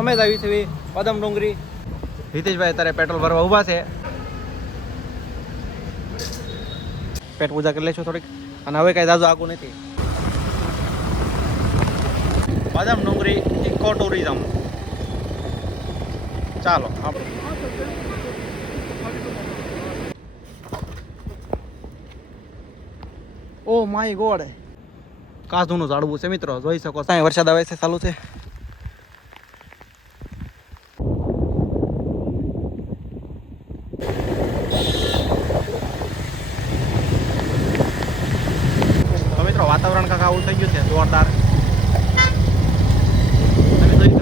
અમે જ આવી છે પદમ ડુંગરી હિતેશભાઈ અત્યારે પેટ્રોલ ભરવા ઊભા છે. પેટ પૂજા કરી લેશું થોડીક. અને હવે કાંઈ દાદુ આગું નથી. Padam Dungri eco tourism. ચાલો આપણે. Oh my God. કાચુનું ઝાડવું છે મિત્રો. જોઈ શકો સાંઈ વરસાદ આવે છે ચાલુ છે તો મિત્રો વાતાવરણ કાંક આવું થઈ ગયું છે, જોરદાર. તમે જોઈ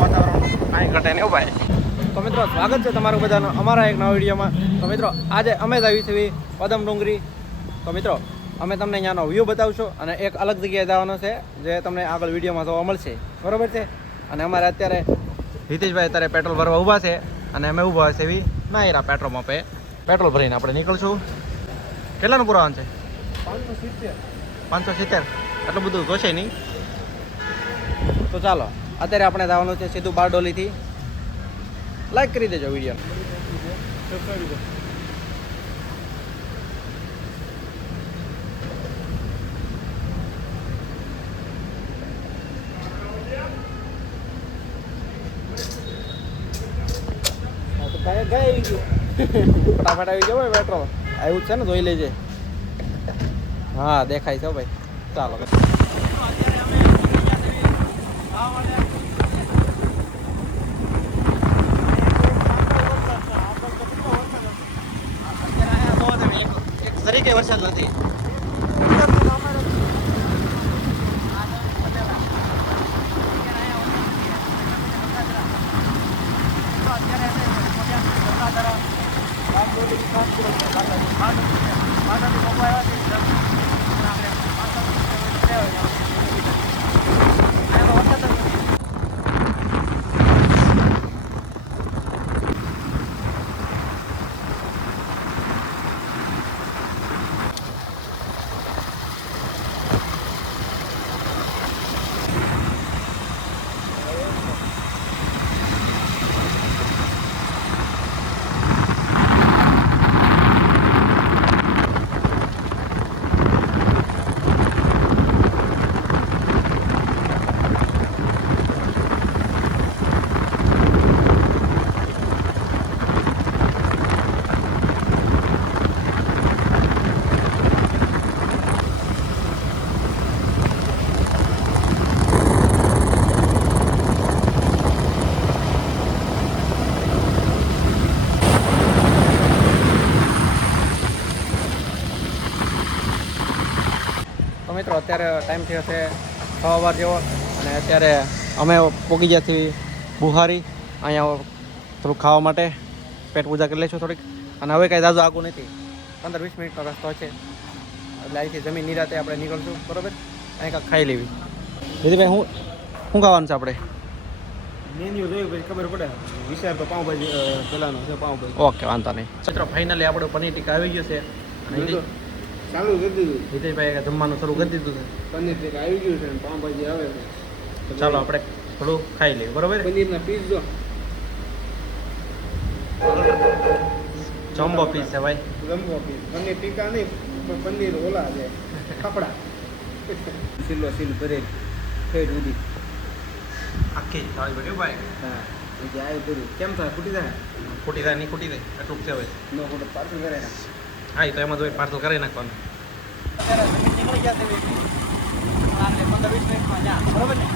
વાતાવરણ કાંઈ ઘટે નહીં ભાઈ. તો મિત્રો, સ્વાગત છે તમારું બધાનું અમારા એક નવા વિડીયોમાં. તો મિત્રો, આજે અમે જ આવી છીએ પદમ ડુંગરી. તો મિત્રો, અમે તમને અહીંયાનો વ્યૂ બતાવશું અને એક અલગ જગ્યાએ જવાનો છે, જે તમને આગળ વિડીયોમાં જોવા મળશે. બરોબર છે? અને અમારે અત્યારે હિતેશભાઈ અત્યારે પેટ્રોલ ભરવા ઊભા છે અને અમે ઊભા છે એવી નાયરા પેટ્રોલ પંપે. પેટ્રોલ ભરીને આપણે નીકળશું. કેટલાનું પુરાવાનું છે? પાંચસો સિત્તેર. આટલું એટલું બધું જોશે નહીં? તો ચાલો અત્યારે આપણે જવાનું છે સીધું બારડોલીથી. લાઈક કરી દેજો વીડિયો ફટાફટ આવી ગયો ભાઈ પેટ્રોલ આવ્યું જ છે ને જોઈ લેજે. હા દેખાય છે ભાઈ. ચાલો. તરીકે વરસાદ નથી તો મિત્રો અત્યારે ટાઈમ થયો છે છ વાર જેવો અને અત્યારે અમે પોગી ગયા છીએ બુહારી. અહીંયા થોડુંક ખાવા માટે પેટ પૂજા કરી લઈશું થોડીક. અને હવે કાંઈ દાદુ આગું નથી. પંદર વીસ મિનિટનો રસ્તો છે. એટલે અહીંથી જમીન નિરાતે આપણે નીકળશું બરાબર? અહીં કાંઈક ખાઈ લેવી. દીદીભાઈ હું શું ખાવાનું છે આપણે? મેન્યુ જોયું પછી ખબર પડે. વિચાર તો પાઉંભાજી અ, પેલાનો છે પાઉંભાજી. ઓકે વાંધો નહીં. ચિત્ર ફાઇનલી આપણો પનીર ટીકા આવી ગયો છે. અને ચાલુ કરી દીધું. હિતેશભાઈ જમવાનું શરૂ કરી દીધું છે. પનીર ટીકા આવી ગયું છે પાઉંભાજી આવે છે. ચાલો આપણે થોડું ખાઈ લઈએ બરોબર? પનીરના પીસ જો. જમ્બો પીસ છે ભાઈ. જમ્બો પીસ પનીર ટીકા નહીં પણ પનીર ઓલા છે. કપડા સિલ્લો સિલ ભરે. ફેટ ઉડી. આખી થાળી ભર્યું ભાઈ. હા એ જે આવ્યું કેમ થાય? ફૂટી જાય? ફૂટી થાય નહીં ફૂટી થાય એટલું છે હવે. નો ફોટો પાર્સલ કરે હા, એ તો એમાં જ પાર્સલ કરી નાખવાનું. નીકળી ગયા પંદર વીસ મિનિટમાં બરોબર ને?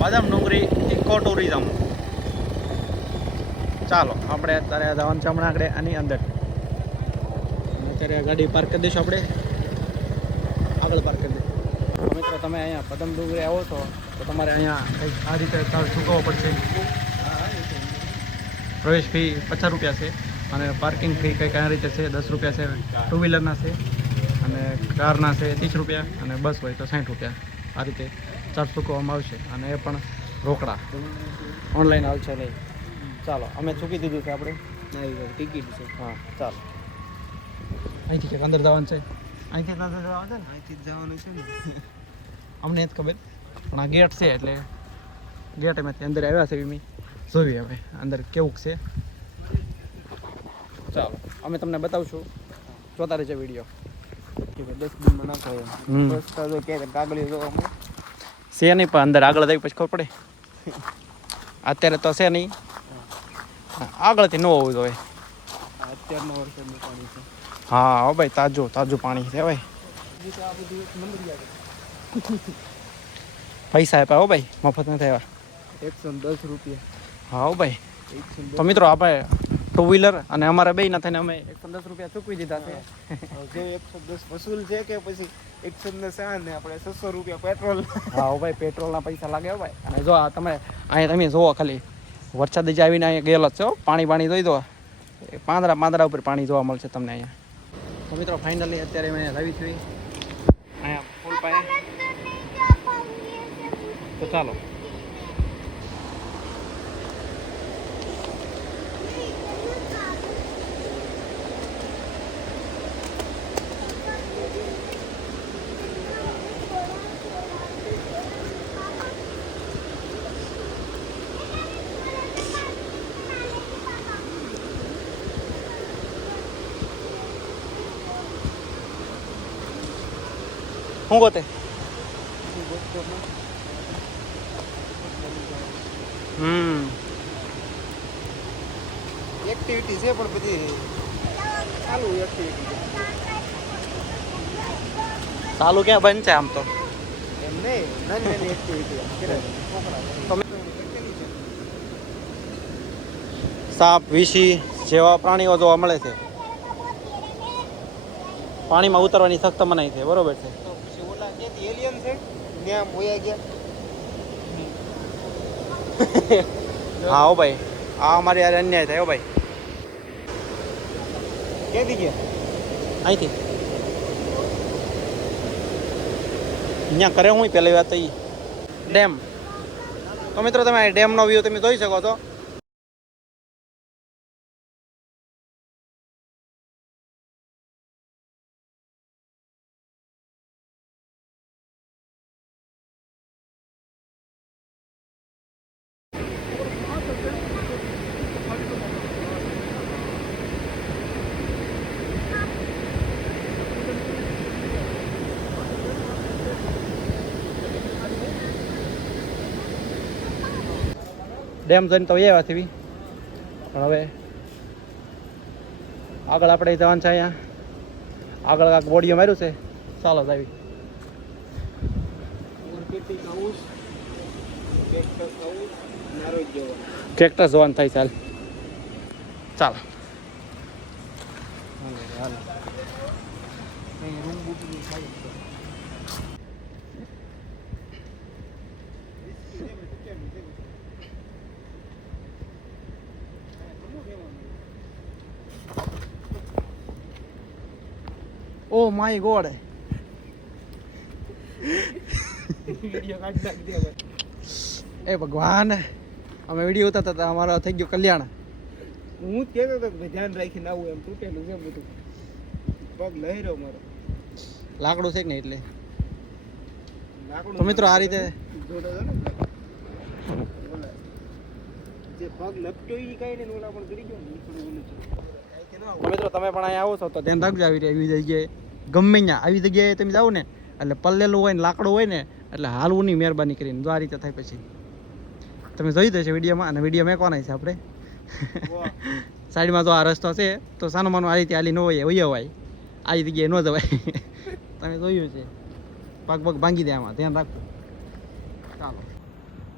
બદામ ડુંગરી ઇકો ટુરિઝમ. ચાલો, આપણે અત્યારે જવાનું છે હમણાં આગળ આની અંદર. અત્યારે ગાડી પાર્ક કરી દઈશું આપણે. આગળ પાર્ક કરી દઈશું. મિત્રો, તમે અહીંયા બદામ ડુંગરી આવો છો, તો તમારે અહીંયા આ રીતે ચાર્જ ચૂકવવો પડશે. પ્રવેશ ફી પચાસ રૂપિયા છે અને પાર્કિંગ ફી કંઈક આ રીતે છે, દસ રૂપિયા છે ટુ વ્હીલરના છે અને કારના છે, ત્રીસ રૂપિયા અને બસ હોય તો સાઠ રૂપિયા. આ રીતે ચાર્જ ચૂકવવામાં આવશે અને એ પણ રોકડા. ઓનલાઈન આવશે નહીં ચાલો અમે ચૂકી દીધું છે આપણે? ટિકિટ છે. હા ચાલો. અહીંથી ક્યાંક અંદર જવાનું છે. અહીંથી અંદર જવાનું છે ને? અહીંથી જવાનું છે ને. અમને જ ખબર પણ આ ગેટ છે એટલે ગેટ એમાંથી અંદર આવ્યા છે મી જોઈએ હવે અંદર કેવું છે. ચાલો અમે તમને બતાવશું. જોતા રહેજો વીડિયો. ડસ્ટબિનમાં કાગળી જોવા મળે. છે નહીં પણ અંદર આગળ જાય પછી ખબર પડે. અત્યારે તો છે નહીં. આગળથી ન હોવું જોઈએ. અત્યારના વરસાદનું પાણી છે. હા હો ભાઈ તાજું તાજું પાણી છે ભાઈ. પૈસા આપ્યા હો ભાઈ મફત નથી આવ્યા એકસો દસ રૂપિયા. હા હો ભાઈ. તો મિત્રો આપણે ટુ વ્હીલર અને અમારે બે ના થઈને અમે એકસો દસ રૂપિયા ચૂકવી દીધા છે. જે એકસો દસ વસૂલ છે કે પછી એકસો ને સા ને આપણે છસો રૂપિયા પેટ્રોલ હા ભાઈ પેટ્રોલના પૈસા લાગે ભાઈ અને જો આ તમે અહીંયા તમે જોવો ખાલી વરસાદ જ આવીને અહીંયા ગયેલો છો પાણી પાણી જોઈ દો એ પાંદડા પાંદડા ઉપર પાણી જોવા મળશે તમને અહીંયા. તો મિત્રો ફાઇનલી અત્યારે મેં લાવી છું અહીંયા ફૂલ પાય તો ચાલો. શું ગોતે હમ. એક્ટિવિટી છે પણ બધી ચાલુ એક્ટિવિટી ચાલુ ક્યાં બંધ છે આમ તો? એમ નહીં નાની નાની એક્ટિવિટી સાપ વીસી જેવા પ્રાણીઓ જોવા મળે છે. પાણીમાં ઉતરવાની સખ્ત મનાઈ છે બરોબર છે. એલિયન છે. ત્યાં મોયા ગયા. હા હો ભાઈ. આ અમારી યાર અન્યાય થાય હો ભાઈ. ક્યાંથી ગયા? અહીંથી. અહીંયા કરે હું પહેલી વાત તો ડેમ. તો મિત્રો તમે ડેમનો વ્યૂ તમે જોઈ શકો છો. ડેમ જોઈને તો એવા થવી પણ હવે આગળ આપણે જવાનું છે અહીંયા. આગળ કાંક બોડીઓ માર્યું છે. ચાલો નારોજ જવાનું ટ્રેક્ટર જોવાનું થાય, ચાલ. ચાલો. અહીં રૂમ બુકિંગ થાય ઓ માય ગોડ એ ભગવાન અમે વીડિયો ઉતારતા હતા અમારો થઈ ગયો કલ્યાણ. હું જ કહેતો હતો કે ધ્યાન રાખીને આવું એમ તૂટેલું છે બધું. પગ લહેરો મારો. લાકડું છે કે નહીં એટલે? લાકડું તો મિત્રો આ રીતે જોડે છે જે પગ લપટ્યો ઈ કઈ નહીં ઓલા પણ કરી ગયો મિત્રો તમે પણ અહીંયા આવો છો તો ધ્યાન રાખજો આવી આવી જગ્યાએ. ગમે ત્યાં આવી જગ્યાએ તમે જાઓ ને એટલે પલ્લેલું હોય ને લાકડું હોય ને એટલે હાલવું નહીં મહેરબાની કરીને. જો આ રીતે થાય પછી. તમે જોઈ દેશે વિડીયોમાં અને વીડિયો મેકવાના છે આપણે. સાઈડમાં જો આ રસ્તો છે તો સાનો માનો આ રીતે હાલી ન હોય હોય હોય આ જગ્યાએ ન જવાય. તમે જોયું છે. પગ પગ ભાંગી દે આમાં ધ્યાન રાખજો ચાલો.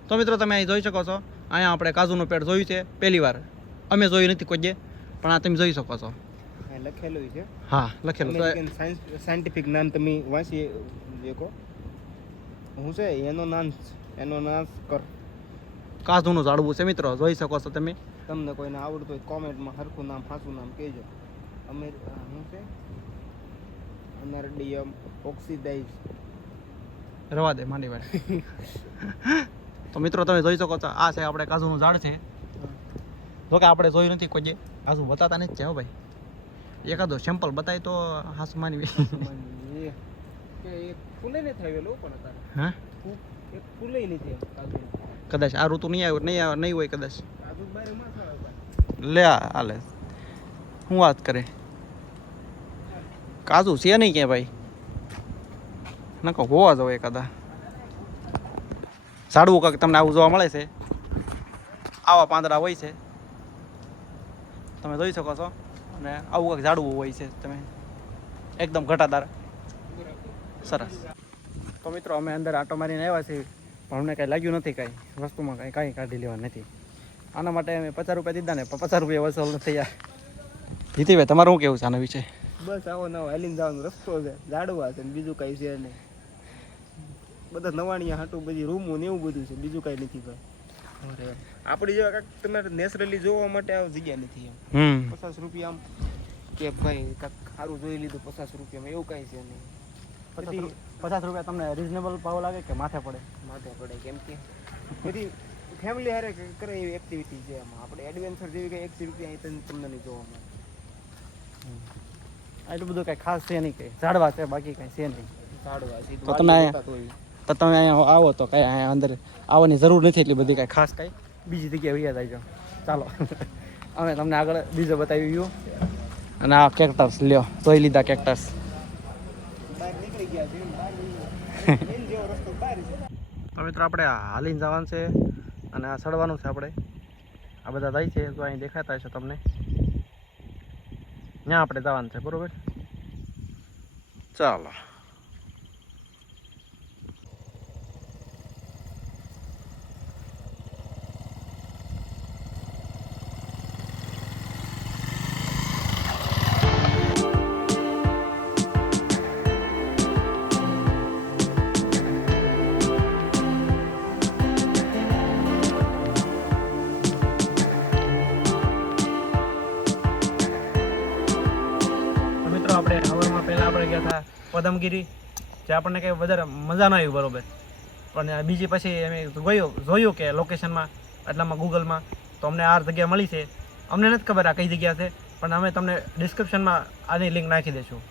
તો મિત્રો તમે અહીં જોઈ શકો છો અહીંયા આપણે કાજુનું પેડ જોયું છે પહેલી વાર. અમે જોયું નથી કોઈ પણ આ તમે જોઈ શકો છો. લખેલું છે. હા લખેલું. તો સાયન્ટિફિક નામ તમે વાંચી દેખો હું છે એનો નામ એનો નાશ કર. કાજુનું ઝાડવું છે મિત્રો જોઈ શકો છો તમે. તમને કોઈને આવડતું હોય કોમેન્ટમાં હરખું નામ સાચું નામ કહેજો. અમે શું છે? અનરડિયમ ઓક્સિડાઇઝ. રવા દે માની વાર. તો મિત્રો તમે જોઈ શકો છો આ છે આપણે કાજુનું ઝાડ છે. જોકે આપણે જોયું નથી કોઈ કાજુ બતાતા નથી છે ભાઈ? એકાદો સેમ્પલ બતાય તો હાસ માનવી કદાચ આ ઋતુ નહીં આવ્યું નહીં આવે નહીં હોય કદાચ. લે હાલે શું વાત કરે? કાજુ છે નહીં ક્યાં ભાઈ? નકો હોવા જવો એકાદા. ઝાડવું કાંક તમને આવું જોવા મળે છે? આવા પાંદડા હોય છે. તમે જોઈ શકો છો. અને આવું કંઈક ઝાડવું હોય છે તમે. એકદમ ઘટાદાર. સરસ. તો મિત્રો અમે અંદર આટો મારીને આવ્યા છીએ. પણ અમને કાંઈ લાગ્યું નથી કાંઈ. વસ્તુમાં કાંઈ કાંઈ કાઢી લેવા નથી. આના માટે અમે પચાસ રૂપિયા દીધા ને પણ પચાસ રૂપિયા વસૂલ નથી જીતીભાઈ તમારું શું કેવું છે આના વિશે? બસ આવો નવો હાલીને જવાનો રસ્તો છે. ઝાડવા છે ને બીજું કાંઈ છે નહીં. બધા નવાણિયા હાટું બધી રૂમો ને એવું બધું છે. બીજું કાંઈ નથી ભાઈ. આપણી જેવા કાંઈક તમારે નેચરલી જોવા માટે આ જગ્યા નથી એમ. પચાસ રૂપિયા આમ કે ભાઈ કાંઈક સારું જોઈ લીધું પચાસ રૂપિયામાં એવું કાંઈ છે નહીં. બધી પચાસ રૂપિયા તમને રિઝનેબલ ભાવ લાગે કે માથે પડે? માથે પડે કેમ કે બધી ફેમિલી હારે કરે એવી એક્ટિવિટી છે એમાં આપણે એડવેન્ચર જેવી કંઈ એક્ટિવિટી અહીં તને- તમને નહીં જોવા મળે. એટલું બધું કાંઈ ખાસ છે નહીં કંઈ ઝાડવા છે બાકી કાંઈ છે નહીં. ઝાડવા છે તો તમે અહીંયા- તો તમે અહીંયા આવો તો કાંઈ અહીંયા અંદર આવવાની જરૂર નથી એટલી બધી કાંઈ ખાસ કાંઈ? બીજી જગ્યાએ વૈયા જાય ચાલો. અમે તમને આગળ બીજો બતાવી ગયો અને આ કેક્ટર્સ લ્યો જોઈ લીધા કેક્ટર્સ તો મિત્રો આપણે હાલીને જવાનું છે અને આ ચડવાનું છે આપણે. આ બધા જાય છે, તો અહીં દેખાતા છે તમને. ત્યાં આપણે જવાનું છે, બરાબર? ચાલો. હતા જે આપણને કંઈ વધારે મજા ન આવી બરોબર. પણ બીજી પછી અમે ગયો જોયું કે લોકેશનમાં એટલામાં ગૂગલમાં, તો અમને આ જગ્યા મળી છે. અમને નથી ખબર આ કઈ જગ્યા છે, પણ અમે તમને ડિસ્ક્રિપ્શનમાં આની લિંક નાખી દઈશું.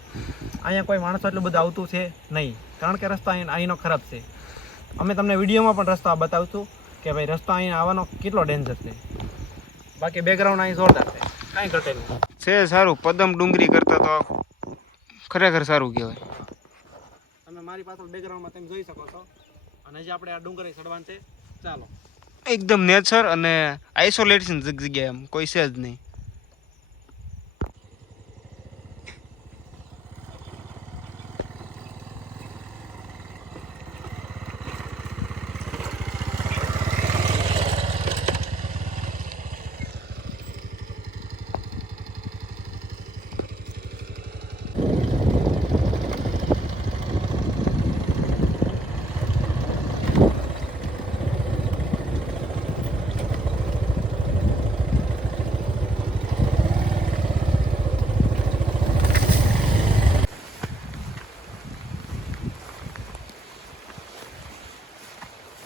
અહીંયા કોઈ માણસો એટલું બધું આવતું છે નહીં, કારણ કે રસ્તો અહીં, અહીંનો ખરાબ છે. અમે તમને વિડીયોમાં પણ રસ્તો બતાવશું કે ભાઈ રસ્તો અહીં આવવાનો કેટલો ડેન્જર છે. બાકી બેકગ્રાઉન્ડ અહીં જોરદાર છે. કાંઈ ઘટેલું છે સારું, પદમ ડુંગરી કરતા તો ખરેખર સારું કહેવાય. મારી પાછળ બેકગ્રાઉન્ડમાં તમે જોઈ શકો છો. અને જે આપણે આ ડુંગરે ચડવાનું છે. ચાલો. એકદમ નેચર અને આઇસોલેશન જગ્યા એમ, કોઈ છે જ નહીં.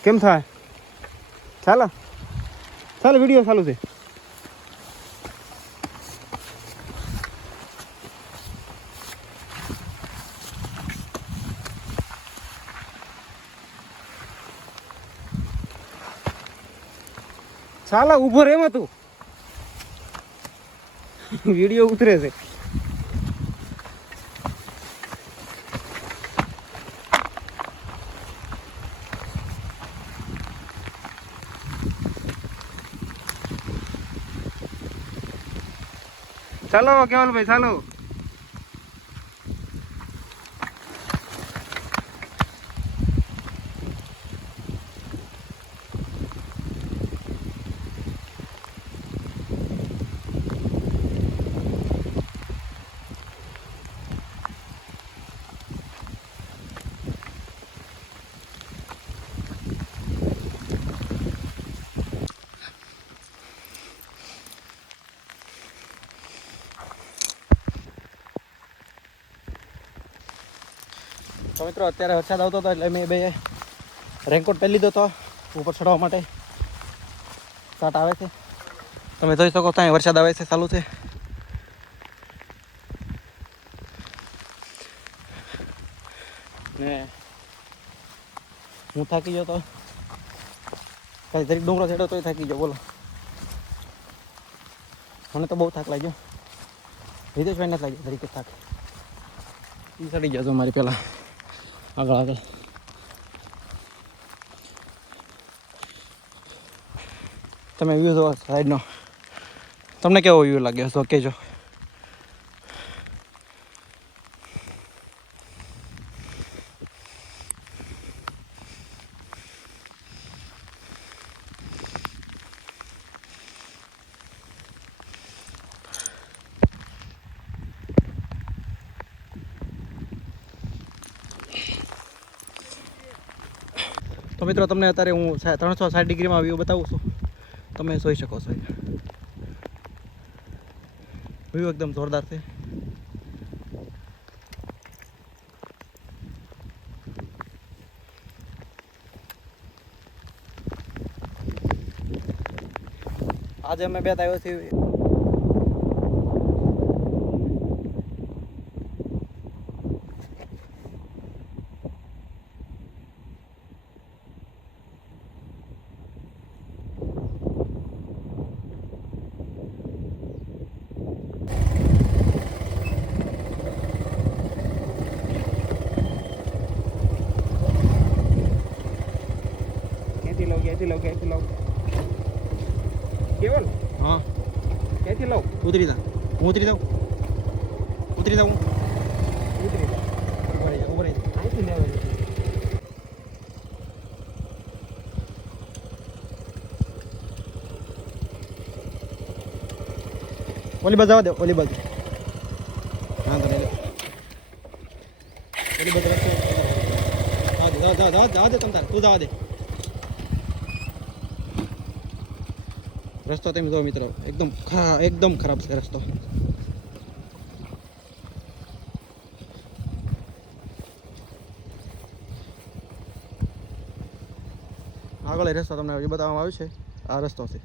કેમ થાય? ચાલો. ચાલો વીડિયો ચાલુ છે. ચાલો ઊભો રેમ તું. વીડિયો ઉતરે છે. ચાલો કેવલભાઈ ચાલો. મિત્રો, અત્યારે વરસાદ આવતો હતો એટલે મેં બે રેનકોટ પહેરી લીધો હતો ઉપર ચડવા માટે. સાટ આવે છે. તમે જોઈ શકો ત્યાં વરસાદ આવે છે, ચાલુ છે. ને હું થાકી ગયો તો. કઈ જરીક ડુંગરો ચડ્યો તોય થાકી ગયો, બોલો. મને તો બહુ થાક લાગ્યો. હિતેશભાઈ નથી લાગ્યો તરીકે થાક. એ ચડી ગયો છો મારી પહેલાં. આગળ તમે વ્યૂ જોવો સાઈડનો તમને કેવો વ્યૂ લાગ્યો? તો કહેજો તો મિત્રો, તમને અત્યારે હું ત્રણસો સાઠ ડિગ્રીમાં વ્યૂ બતાવું છું. તમે જોઈ શકો છો. વ્યૂ એકદમ જોરદાર છે. આજે અમે બે આવ્યો છીએ. ક્યાંથી લઉં ક્યાંથી લઉં. કેવો હા. ક્યાંથી લઉં? ઉતરી જા. હું ઉતરી જાઉં? ઉતરી જાઉં ઉતરી જા. ઊભા રહી જા. ઊભા રહી અહીંથી ઓલી બાજુ જવા દે ઓલી બાજુ. હા તો ઓલી બાજુ જવા જવા જવા દે તમ તાર. તું જવા દે. રસ્તો તમે જો મિત્રો, એકદમ એકદમ ખરાબ છે રસ્તો. આગળ રસ્તો તમને બતાવવામાં આવ્યો છે, આ રસ્તો છે.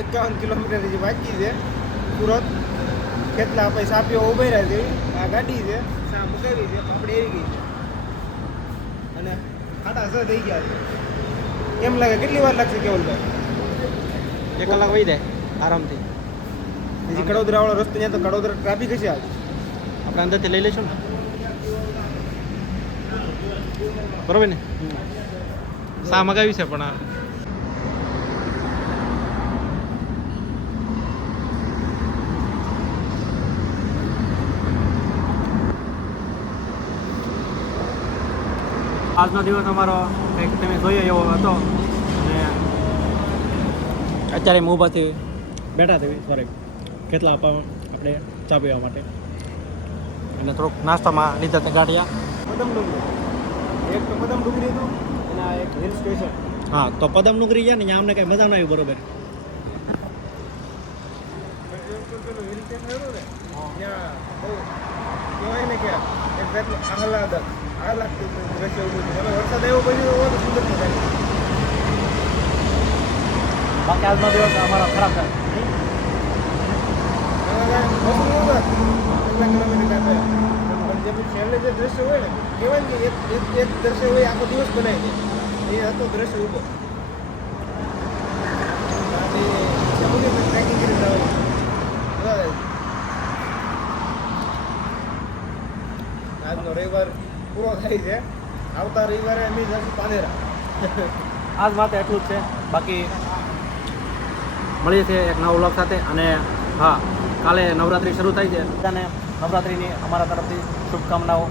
એકાવન કિલોમીટર જે બાકી છે સુરત. કેટલા આપણે સાપીઓ ઊભી રહ્યા છે આ ગાડી છે સા મુકાવી છે આપણે એવી ગઈ છે. અને ખાટા સ થઈ ગયા છે. કેમ લાગે? કેટલી વાર લાગશે કેવલભાઈ એક કલાક વહી જાય આરામથી. હજી કડોદરા વાળો રસ્તો ત્યાં તો કડોદરા ટ્રાફિક હશે આજ. આપણે અંદરથી લઈ લઈશું ને? બરોબર ને? સા મગાવી છે પણ આ. આજનો દિવસ અમારો કંઈક તમે જોયો એવો હતો. અને અત્યારે હું ઉભાથી બેઠા થઈ સોરી કેટલા આપવા આપણે ચા પીવા માટે. અને થોડુંક નાસ્તામાં લીધા તે ગાંઠિયા. પદમ ડુંગરી એક તો પદમ ડુંગરી હતું અને આ એક હિલ સ્ટેશન હા તો પદમ ડુંગરી ગયા ને ત્યાં અમને કાંઈ મજા ના આવી બરોબર. ત્યાં બહુ કહેવાય ને કે એક્ઝેક્ટલી આહલાદક. આ લાગતું દ્રશ્ય ઉભું અને વરસાદ આવ્યો પછી તો બહુ સુંદર મજા બાકી આજનો દિવસ અમારો ખરાબ થાય. છેલ્લે જે દ્રશ્ય હોય ને કહેવાય કે એક એક એક દ્રશ્ય હોય આખો દિવસ બનાવી દે એ હતો દ્રશ્ય ઊભો ટ્રેકિંગ કરી આજનો રવિવાર પૂરો થાય છે. આવતા રવિવારે અમે જશું પાનેરા આજ માટે એટલું જ છે. બાકી મળીએ છીએ એક નવ વ્લોગ સાથે અને હા, કાલે નવરાત્રિ શરૂ થાય છે. બધાને નવરાત્રિની અમારા તરફથી શુભકામનાઓ.